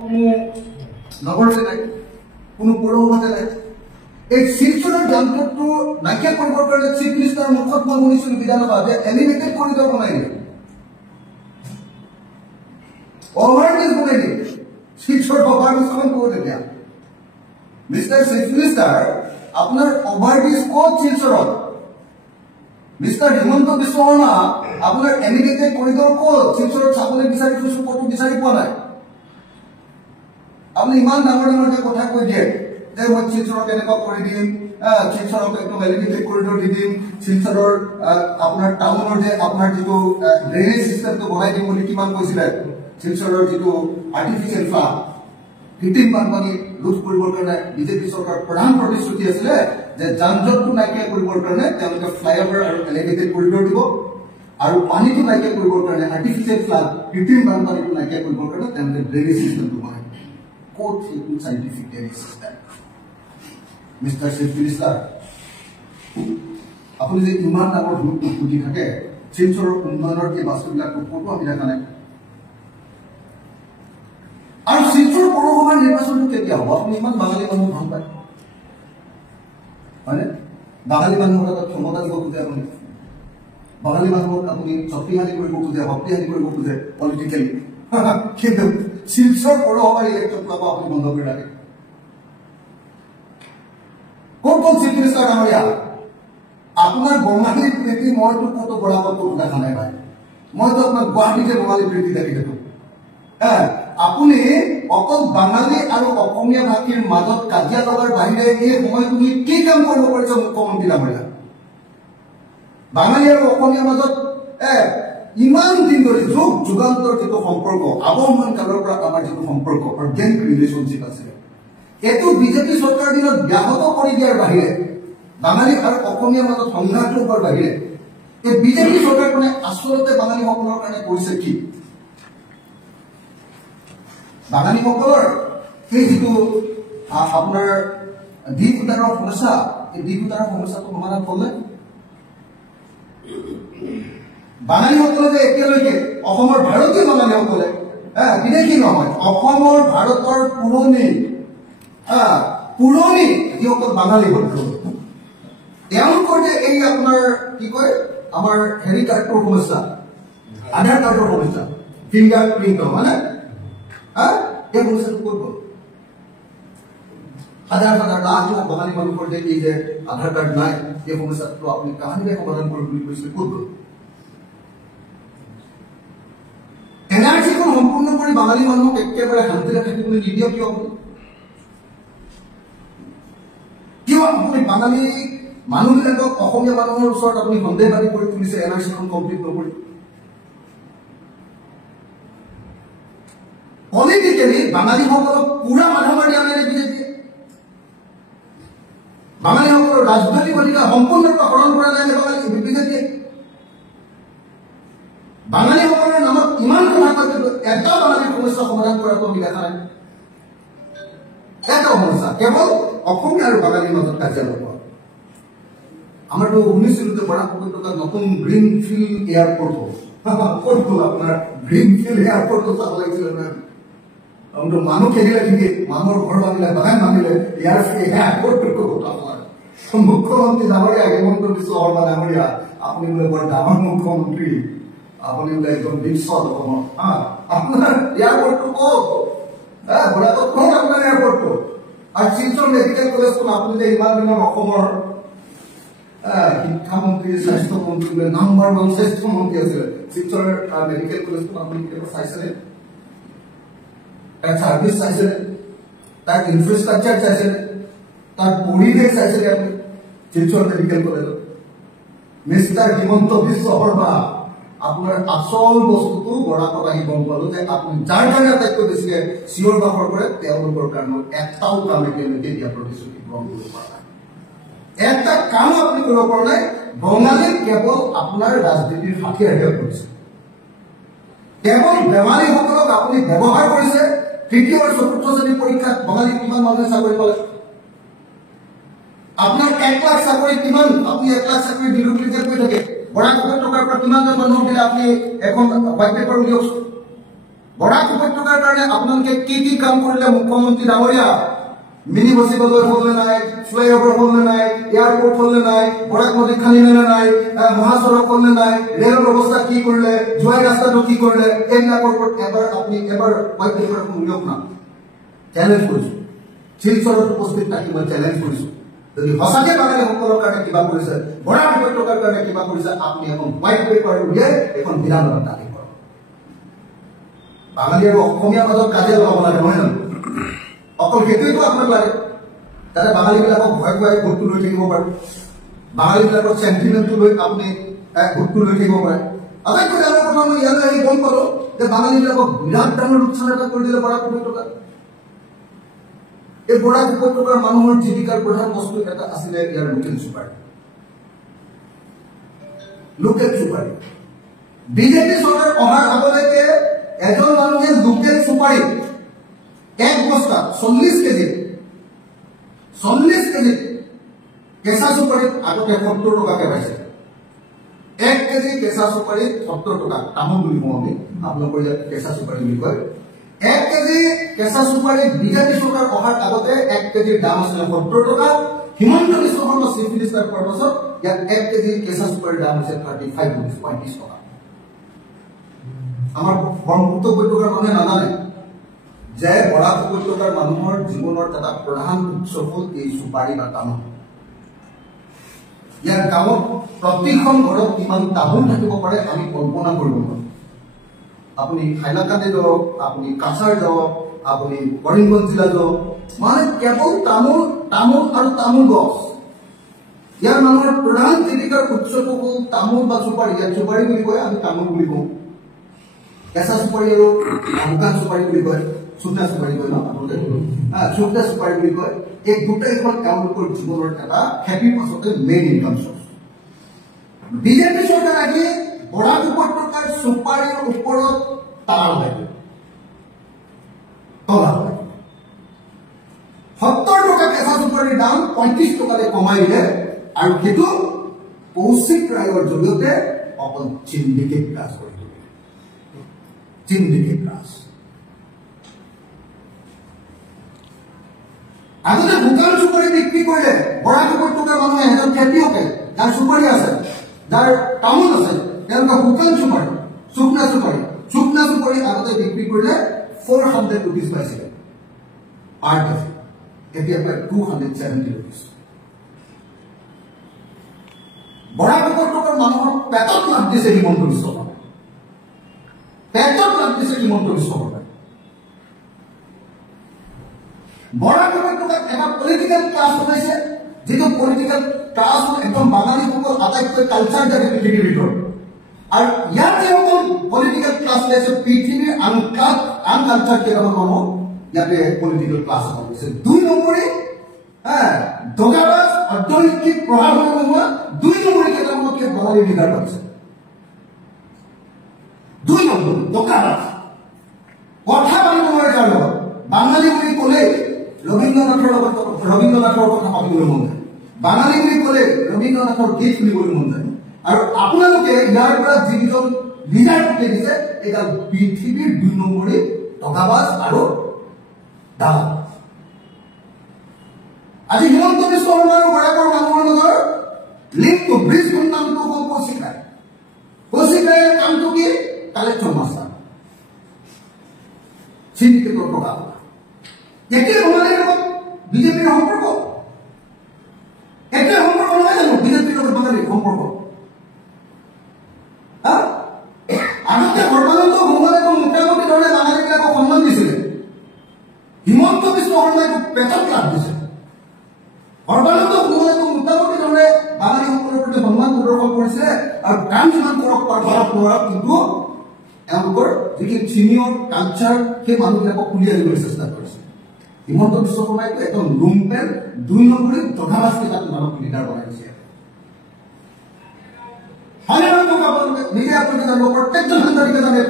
কোনো নগৰতে নাই, কোনো পৌৰসভাতে নাই। এই শিলচৰৰ যান্ত্ৰিকটো নাইকিয়া কৰিবৰ কাৰণে চিফ মিনিষ্টাৰৰ মুখত মই শুনিছিলোঁ বিধানসভা যে এলিভেটেড কৰিডৰ বনাই দিয়ে, অভাৰব্ৰিজ বনাই দিয়ে। শিলচৰ অভাৰব্ৰিজখন ক'ত এতিয়া? মিষ্টাৰ চিফ মিনিষ্টাৰ, আপোনাৰ অভাৰব্ৰিজ ক'ত শিলচৰত? মিষ্টাৰ হিমন্ত বিশ্ব শৰ্মা, আপোনাৰ এলিভেটেড কৰিডৰ ক'ত? শিলচৰত চাবলৈ বিচাৰি ফুৰিছোঁ, ক'তো বিচাৰি পোৱা নাই। আপুনি ইমান ডাঙৰ ডাঙৰকে কথা কৈ দিয়ে যে মই শিলচৰক এনেকুৱা কৰি দিম, শিলচৰক একদম এলিভেটেড কৰিডৰ দি দিম, শিলচৰৰ আপোনাৰ টাউনৰ যে আপোনাৰ যিটো ড্ৰেইনেজ চিষ্টেমটো বনাই দিম বুলি কিমান কৈছিলে। শিলচৰৰ যিটো আৰ্টিফিচিয়েল ফ্লাড, কৃত্ৰিম বানপানী ৰোধ কৰিবৰ কাৰণে বিজেপি চৰকাৰৰ প্ৰধান প্ৰতিশ্ৰুতি আছিলে যে যান-জঁটটো নাইকিয়া কৰিবৰ কাৰণে তেওঁলোকে ফ্লাইঅভাৰ আৰু এলিভেটেড কৰিডৰ দিব, আৰু পানীটো নাইকিয়া কৰিবৰ কাৰণে আৰ্টিফিচিয়েল ফ্লাড, কৃত্ৰিম বানপানীটো নাইকিয়া কৰিবৰ কাৰণে তেওঁলোকে ড্ৰেইনেজ চিষ্টেমটো বনাই দিব। ক'ত সেইটো scientific drainage system? Mister chief minister, আপুনি যে ইমান ডাঙৰ ভূমিত ফুটি থাকে, শিলচৰৰ উন্নয়নৰ এই বস্তুবিলাকটো ক'তো আমি দেখা নাই। আৰু শিলচৰ পৌৰসভাৰ নিৰ্বাচনটো কেতিয়া হ'ব? আপুনি ইমান বাঙালী মানুহ ভাল পায়, হয়নে? বাঙালী মানুহৰ হাতত ক্ষমতা দিব খোজে আপুনি, বাঙালী মানুহক আপুনি শক্তিশালী কৰিব খোজে, শক্তিশালী কৰিব খোজে পলিটিকেলি, কিন্তু শিলচৰ পৌৰসভাৰ ইলেকশ্যনটো আকৌ আপুনি বন্ধ কৰি ৰাখে। ক'ত ক'ত চিফ মিনিষ্টাৰ ডাঙৰীয়া? আপোনাৰ বঙালী প্ৰীতি মইতো ক'তো বৰাবত ক'তো দেখা নাই ভাই। মইতো আপোনাক গুৱাহাটীতে বঙালী প্ৰীতি দেখি থাকো। আপুনি অকল বাঙালী আৰু অসমীয়া ভাষীৰ মাজত কাজিয়া লগাৰ বাহিৰে এই সময়ত তুমি কি কাম কৰিব পাৰিছা মুখ্যমন্ত্ৰী ডাঙৰীয়া? বাঙালী আৰু অসমীয়াৰ মাজত ইমান দিন ধৰি যুগ যুগান্তৰ যিটো সম্পৰ্ক, আৱহমান কালৰ পৰা আমাৰ যিটো সম্পৰ্ক, অৰ্গেনিক ৰিলেশ্যনশ্বিপ আছে, এইটো বিজেপি চৰকাৰৰ দিনত ব্যাহত কৰি দিয়াৰ বাহিৰে, বাঙালী আৰু অসমীয়াৰ মাজত সংঘাত হোৱাৰ বাহিৰে এই বিজেপি চৰকাৰখনে আচলতে বাঙালীসকলৰ কাৰণে কৰিছে কি? বাঙালীসকলৰ সেই যিটো আপোনাৰ দ্বীপ উদ্ধাৰৰ সমস্যা, এই দ্বীপ উদ্ধাৰৰ সমস্যাটো সমাধান কৰিলে? বাঙালীসকলে যে এতিয়ালৈকে অসমৰ ভাৰতীয় বাঙালীসকলে, বিদেশী নহয়, অসমৰ ভাৰতৰ পুৰণি যিসকল বাঙালী ভদ্ৰ, তেওঁলোকৰ যে এই আপোনাৰ কি কয় আমাৰ হেৰি কাৰ্ডটোৰ সমস্যা, আধাৰ কাৰ্ডৰ সমস্যা, ফিংগাৰ প্ৰিণ্টৰ, মানে এই সমস্যাটো ক'ত গ'ল? হাজাৰ হাজাৰ লাখ লাখ বাঙালী মানুহৰ যে এই যে আধাৰ কাৰ্ড নাই, এই সমস্যাটো আপুনি কাহানিৰে সমাধান কৰিম বুলি কৈছিলে, ক'ত গ'ল? এনআৰচিখন সম্পূৰ্ণ কৰি বাঙালী মানুহক একেবাৰে শান্তিৰে থাকিবলৈ নিদিয়ক কিয়? কিয় আপুনি বাঙালী মানুহবিলাকক অসমীয়া মানুহৰ ওচৰত আপুনি সন্দেহবাদী কৰি তুলিছে এনআৰচিখন কমপ্লিট নকৰি? পলিটিকেলি বাঙালীসকলক পুৰা মাথা মাৰি আনে বিজেপিয়ে। বাঙালীসকলৰ ৰাজনৈতিক অধিকাৰ সম্পূৰ্ণৰূপে হৰণ কৰা নাই বিজেপিয়ে। বাঙালীসকলৰ নামত ইমান কথা কৈ কিন্তু এটা বাঙালীৰ সমস্যা সমাধান কৰাটো আমি দেখা নাই। এটা সমস্যা কেৱল অসমীয়া আৰু বাঙালীৰ মাজত কাজিয়া লগোৱা। আমাৰতো শুনিছিলো যে বৰাক উপত্যকাত নতুন গ্ৰীণফিল্ড এয়াৰপৰ্ট হ'ল। ক'ত গ'ল আপোনাৰ গ্ৰীণফিল্ড এয়াৰপৰ্টটো চাব লাগিছিলে নহয়? মানুহ খেলিলে ঠিকেই, মানুহৰ ঘৰ ভাঙিলে, বাগান ভাঙিলে, এয়াৰপৰ্টটো ক'ত আপোনাৰ? মুখ্যমন্ত্ৰী ডাঙৰীয়া হিমন্ত বিশ্ব শৰ্মা ডাঙৰীয়া, আপুনি বোলে বৰ ডাঙৰ মুখ্যমন্ত্ৰী, আপুনি বোলে একদম বিশ্ব অসমৰ, আপোনাৰ এয়াৰপৰ্টটো ক'ত? বৰাকত ক'ত আপোনাৰ এয়াৰপৰ্টটো? আৰু শিলচৰ মেডিকেল কলেজখন আপুনি যে ইমান দিনৰ অসমৰ শিক্ষামন্ত্ৰী, স্বাস্থ্যমন্ত্ৰী বোলে নাম্বাৰ 1 স্বাস্থ্যমন্ত্ৰী আছিলে, শিলচৰ মেডিকেল কলেজখন আপুনি কেতিয়াবা চাইছেনে? তার সার্ভিস চাইছেনে? তার ইনফ্রাস্ট্রাকচার চাইছেনে? তার পরিবেশ চাইছেনে? আপনি Silchar medical college mister Himanta Biswa Sarma, আপনার আসল বস্তুটো বৰাকত আহি গম পালো যে আপুনি যাৰ কাৰণে আটাইতকৈ বেছিকে চিঞৰ বাখৰ কৰে তেওঁলোকৰ কাৰণে এটাও কাম এতিয়ালৈকে দিয়া প্ৰতিশ্ৰুতি পূৰণ কৰিব পৰা নাই। এটা কাম আপুনি কৰিব পৰা নাই। বঙালী কেৱল আপোনাৰ ৰাজনীতিৰ হাতিয়াৰহে কৰিছে, কেৱল বেমাৰীসকলক আপুনি ব্যৱহাৰ কৰিছে। তৃতীয় আৰু চতুৰ্থ শ্ৰেণীৰ পৰীক্ষাত বঙালী কিমান মানুহে চাকৰি পালে? আপোনাৰ 1 লাখ চাকৰি কিমান? আপুনি 1 লাখ চাকৰি দিলো বুলি যে কৈ থাকে, বৰাক উপত্যকাৰ পৰা কিমানজন মানুহক দিলে? আপুনি এখন হোৱাইট পেপাৰ উলিয়াওকচোন। বৰাক উপত্যকাৰ কাৰণে আপোনালোকে কি কাম কৰিলে মুখ্যমন্ত্ৰী ডাঙৰীয়া? মিনি বসি বজাৰ হলনে নাই, ফ্লাইঅভাৰ হলনে নাই, এয়াৰপোৰ্ট হলনে নাই, বৰাক নদী খালিনে নাই, মহাসড়ক হলনে নাই, ৰেলৰ ব্যৱস্থা কি কৰিলে, জোৱাই ৰাস্তাটো কি কৰিলে, এইবিলাকৰ ওপৰত আপুনি এবাৰ হোৱাইট পেপাৰ এখন উলিয়াওক না। চেলেঞ্জ কৰিছো, শিলচৰত উপস্থিত থাকি মই চেলেঞ্জ কৰিছো, যদি সঁচাকে বাঙালীসকলৰ কাৰণে কিবা কৰিছে, বৰাক উপত্যকাৰ কাৰণে কিবা কৰিছে, আপুনি এখন হোৱাইট পেপাৰ উলিয়াই এখন বিধানত দাবী কৰক। বাঙালী আৰু অসমীয়াৰ মাজত কাজিয়া লগাব লাগে, নহয় জানো? অকল সেইটোৱেতো আপোনাক লাগে, যাতে বাঙালীবিলাকক ভয় খুৱাই ভোটটো লৈ থাকিব পাৰে, বাঙালীবিলাকৰ চেণ্টিমেণ্টটো লৈ আপুনি ভোটটো লৈ থাকিব পাৰে। আটাইতকৈ ডাঙৰ কথা মই ইয়ালৈ আহি গম পালো যে বাঙালীবিলাকক বিৰাট ডাঙৰ লোকচান এটা কৰি দিলে বৰাক উপত্যকাত। এই বৰাক উপত্যকাৰ মানুহৰ জীৱিকাৰ প্ৰধান বস্তু এটা আছিলে ইয়াৰ লোকেল চুপাৰী। লোকেল চুপাৰী বিজেপি চৰকাৰ অহাৰ আগলৈকে এজন মানুহে লোকেল চুপাৰী এক বস্তা 40 কেজি কেঁচা চুপাৰীত আগতে 70 টকাকে পাইছে। 1 কেজি কেঁচা চুপাৰীত 70 টকা, তামোল বুলি কওঁ আমি, আপোনালোকৰ ইয়াত কেঁচা চুপাৰী বুলি কয়। 1 কেজি কেঁচা চুপাৰীত বিজেপি চৰকাৰ অহাৰ আগতে 1 কেজিৰ দাম আছিলে 70 টকা। হিমন্ত বিশ্ব শৰ্মা চিফ মিনিষ্টাৰ হোৱাৰ পাছত ইয়াত 1 কেজি কেঁচা চুপাৰীৰ দাম হৈছে 35 rupees, 35 টকা। আমাৰ ব্ৰহ্মপুত্ৰ উপত্যকাৰ মানুহে নাজানে যে বৰাক উপত্যকাৰ মানুহৰ জীৱনৰ এটা প্ৰধান উৎস হল এই চুপাৰী বা তামোল। ইয়াৰ গাঁৱত প্ৰতিখন ঘৰত কিমান তামোল থাকিব পাৰে আমি কল্পনা কৰিব নোৱাৰো। আপুনি হাইলাকান্দি যাওক, আপুনি কাছাৰ যাওক, আপুনি কৰিমগঞ্জ জিলা যাওক, মানে কেৱল তামোল আৰু তামোল গছ। ইয়াৰ মানুহৰ প্ৰধান জীৱিকাৰ উৎসটো হল তামোল বা চুপাৰী। ইয়াত চুপাৰী বুলি কয়, আমি তামোল বুলি কওঁ। কেঁচা চুপাৰী আৰু শুকান চুপাৰী বুলি কয়, চুকনা চুপাৰী কয় ন আপোনালোকে, চুকনা চুপাৰী বুলি কয়। এই দুটাইখন তেওঁলোকৰ জীৱনৰ এটা খেতিৰ পাছতে মেইন ইনকাম চৰ্চ। বিজেপি চৰকাৰ আহি বৰাক উপত্যকাৰ চুপাৰীৰ ওপৰত তালা লগাই 70 টকা কেঁচা চুপাৰীৰ দাম 35 টকালৈ কমাই দিলে, আৰু সেইটো কৌশিক ৰায়ৰ জৰিয়তে অকল চিণ্ডিকেট ৰাজ কৰি তুলিলে। চিণ্ডিকেট ৰাজ। আগতে শুকান চুপাৰী বিক্ৰী কৰিলে বৰাক উপত্যকাৰ মানুহে, এজন খেতিয়কে যাৰ চুপাৰী আছে, যাৰ তামোল আছে, তেওঁলোকে শুকান চুপাৰী, চুকনা চুপাৰী আগতে বিক্ৰী কৰিলে 400 rupees পাইছিলে পাৰ কেজি। এতিয়া প্ৰায় 270 rupees। বৰাক উপত্যকাৰ মানুহৰ পেটত লাভ দিছে হিমন্ত বিশ্ব শৰ্মাই, পেটত লাভ দিছে হিমন্ত বিশ্ব শৰ্মাই। বৰাক উপত্যকাত এটা পলিটিকেল ক্লাছ বনাইছে, যিটো পলিটিকেল ক্লাছ একদম বাঙালীসকল আটাইতকৈ কালচাৰ জাতি পৃথিৱীৰ ভিতৰত। আৰু ইয়াত যিসকল পলিটিকেল ক্লাছ লৈছে, পৃথিৱীৰ আন কালচাৰ কেইটামান মানুহ ইয়াতে পলিটিকেল ক্লাছ বনাইছে। 2 নম্বৰী দগাবাজ, অৰ্থনৈতিক প্ৰভাৱ নোহোৱা 2 নম্বৰী কেইটামানক বাঙালী লিডাৰ পাইছে। 2 নম্বৰ দগাবাজ, কথা পাতিব নোৱাৰে যাৰ লগত। বাঙালী বুলি ক'লে ৰবীন্দ্ৰনাথৰ কথা পাতিবলৈ মন যায়, বাঙালী বুলি ক'লে ৰবীন্দ্ৰনাথৰ গীত শুনিবলৈ মন যায়। আৰু আপোনালোকে ইয়াৰ পৰা যিকেইজন লিডাৰ পঠিয়াই দিছে, এইডাল পৃথিৱীৰ 2 নম্বৰী দগাবাজ আৰু দালাল। আজি হিমন্ত বিশ্ব শৰ্মা আৰু বৰাকৰ মানুহৰ মাজৰ লিংকটো, ব্ৰিজটোৰ নামটো হ'ল কৌশিক ৰায়। কৌশিক ৰায়ৰ কামটো কি? কালেকশ্যন মাষ্টাৰ, চিণ্ডিকেটৰ টকা। একে বাঙালীৰ লগত বিজেপিৰ সম্পৰ্ক, একে সম্পৰ্ক নহয় জানো বিজেপিৰ লগত বাঙালীৰ সম্পৰ্ক? আগতে সৰ্বানন্দ সোণোৱালে মুখ্যমন্ত্ৰী ধৰণে বাঙালীবিলাকক সন্মান দিছিলে, হিমন্ত বিশ্ব শৰ্মাই পেটত লাভ দিছে। সৰ্বানন্দ সোণোৱালে মুখ্যমন্ত্ৰী ধৰণে বাঙালীসকলৰ প্ৰতি সন্মান প্ৰদৰ্শন কৰিছে, আৰু কাম যিমান কৰক নোৱাৰক, কিন্তু এওঁলোকৰ যিখিনি চিনিয়ৰ কালচাৰ সেই মানুহবিলাকক উলিয়াই আনিবলৈ চেষ্টা কৰিছে। হিমন্ত বিশ্ব শৰ্মাই একদম লুম্পেন 2 নম্বৰী দগাবাজ কেইটাক মানুহ লিডাৰ বনাই দিছে। নিজে আপোনালোকে জানিব, প্ৰত্যেকজন সাংবাদিকে জানে,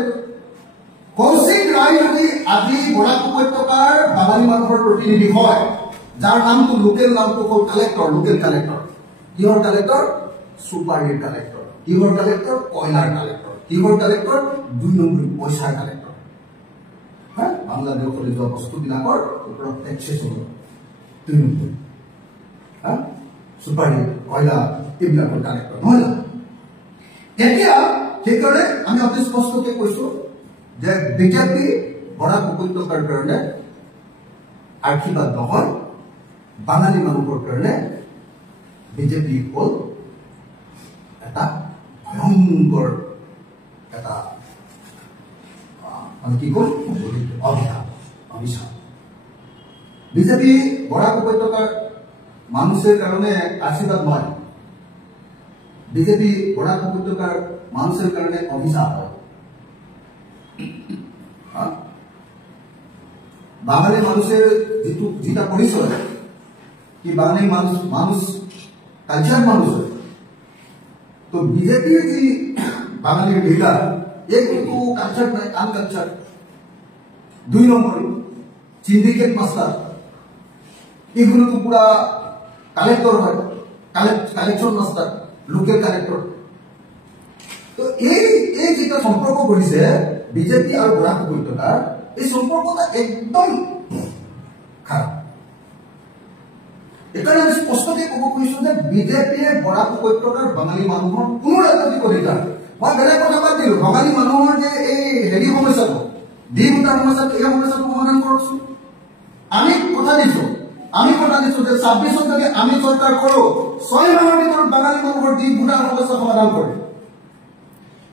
কৌশিক ৰায় যদি আজি বৰাক উপত্যকাৰ বাঙালী মানুহৰ প্ৰতিনিধি হয়, যাৰ নামটো লোকেল নামটো হ'ল কালেক্টৰ, লোকেল কালেক্টৰ। কিহৰ কালেক্টৰ? চুপাৰীৰ কালেক্টৰ। কিহৰ কালেক্টৰ? কয়লাৰ কালেক্টৰ। কিহৰ কালেক্টৰ? 2 নম্বৰী পইচাৰ কালেক্টৰ। বাংলাদেশলৈ যোৱা বস্তুবিলাকৰ ওপৰত টেক্সেছ হ'ব 2 নম্বৰ সুপাৰি কয়লা এইবিলাকৰ কালেক্টৰ নহয় জানো এতিয়া সেইকাৰণে আমি অতি স্পষ্টকৈ কৈছো যে বিজেপি বৰাক উপত্যকাৰ কাৰণে আশীৰ্বাদ নহয় বাঙালী মানুহৰ কাৰণে বিজেপি হ'ল এটা ভয়ংকৰ এটা আমি কি কম অভিশাপ বিজেপি বৰাক উপত্যকাৰ মানুষের কারণে আশীর্বাদ নয় বিজেপি বরাক উপত্যকার মানুষের কারণে অভিশাপ হয় বাঙালি মানুষের যেটা পরিচয় কি বাঙালি মানুষ কালচার মানুষ তো বিজেপির যে বাঙালির লিডার এ কিন্তু কালচার নয় আনকালচার 2 নম্বর সিন্ডিকেট মাস্টার এগুলো তো পুরা কালেক্টর হয় কালেকশন মাস্টার লোকেল কালেক্টর তো এই যেটা সম্পর্ক করেছে বিজেপি আর বরাক উপত্যকার এই সম্পর্কটা একদম খারাপ এখানে আমি স্পষ্টকে কব খুঁজছো যে বিজেপিয়ে বরাক উপত্যকার বাঙালি মানুহৰ কোনো ৰাজনৈতিক অধিকাৰ মই বেলেগ কথা বাদ দিলো বাঙালি মানুহৰ যে এই হেৰি সমস্যাটো দ্বিমুটাৰ সমস্যাটো এই সমস্যাটো সমাধান কৰকচোন আমি কথা দিছো যে 26 যদি আমি সৰকাৰ কৰো 6 মাসেৰ ভিতৰত বাঙালি মানুহৰ দ্বিমুটাৰ সমস্যা সমাধান কৰে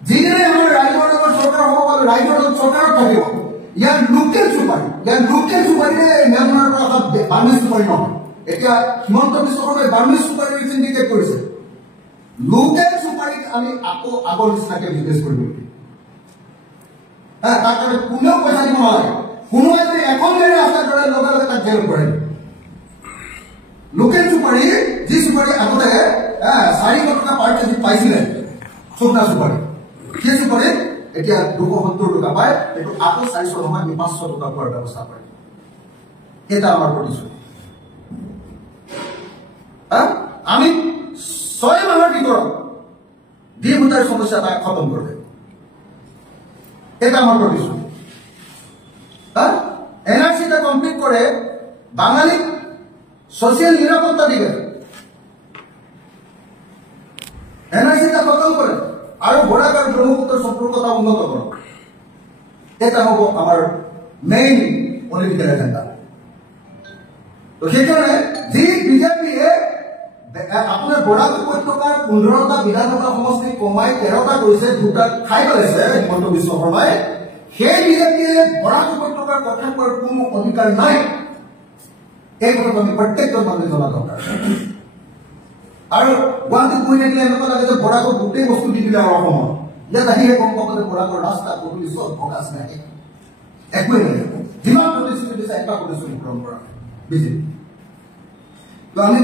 যিদিনে আমাৰ ৰাজ্যৰ সৰকাৰ হ'ব বা ৰাজ্যৰ সৰকাৰত থাকিব ইয়াৰ লোকেল সুপাৰিৰে ম্যানমাৰৰ পৰা বাৰ্মিজ সুপাৰি নহয় এতিয়া হিমন্ত বিশ্ব শৰ্মাই বাৰ্মিজ সুপাৰি সিন্ডিকেট কৰিছে লোকেল সুপাৰিক আমি আকৌ আগৰ নিচিনাকে বিজনেছ কৰিব তাৰ কাৰণে কোনেও পইচা দিব নালাগে কোনোৱে যদি এখন গাড়ী ৰাস্তাত ধৰে লগে লগে তাক জেল কৰে লোকেল সুপারি যি সুপারি আগতে 400 টাকা পার কেজি পাইছিলে শুকনা সুপারি সেই সুপারি এতিয়া 270 টাকা পায় এটো আকৌ 400 নহয় 500 টাকা পোৱাৰ ব্যৱস্থা কৰে এটা আমাৰ প্ৰতিশ্ৰুতি আমি 6 মাহৰ ভিতৰত দ্বিমুটাৰ সমস্যাটা খতম কৰিব এটা আমাৰ প্ৰতিশ্ৰুতি এনআরসিটা কমপ্লিট করে বাঙালি সোশিয়াল নিরাপত্তা দিবে এনআরসিটা খতম করে আর বরাক আর ব্রহ্মপুত্র সম্পর্কটা উন্নত করো এটা হব আমার মেইন পলিটিক্যাল এজেন্ডা তো সেই কারণে যে বিজেপি আপনার বরাক উপত্যকার 15টা বিধানসভা সমষ্টি কমাই 13টা কৰিছে 2টা খাই পেলাইছে হিমন্ত বিশ্ব শৰ্মাই সেই বিজেপিয়ে বৰাক উপত্যকাৰ কথা কোৱাৰ কোনো অধিকাৰ নাই এই কথা আমি প্ৰত্যেকজন মানুহে জনা দৰকাৰ আৰু গুৱাহাটীত গৈ থাকিলে এনেকুৱা লাগে যে বৰাকৰ গোটেই বস্তু দি দিলে আৰু অসমত ইয়াত আহিলে গম পাব যে বৰাকৰ ৰাস্তা পদূলি চব ফকাচ নাই একোৱেই নাই যিমান প্ৰতিশ্ৰুতি দিছে এটা প্ৰতিশ্ৰুতি পূৰণ কৰা বিজেপি তো আমি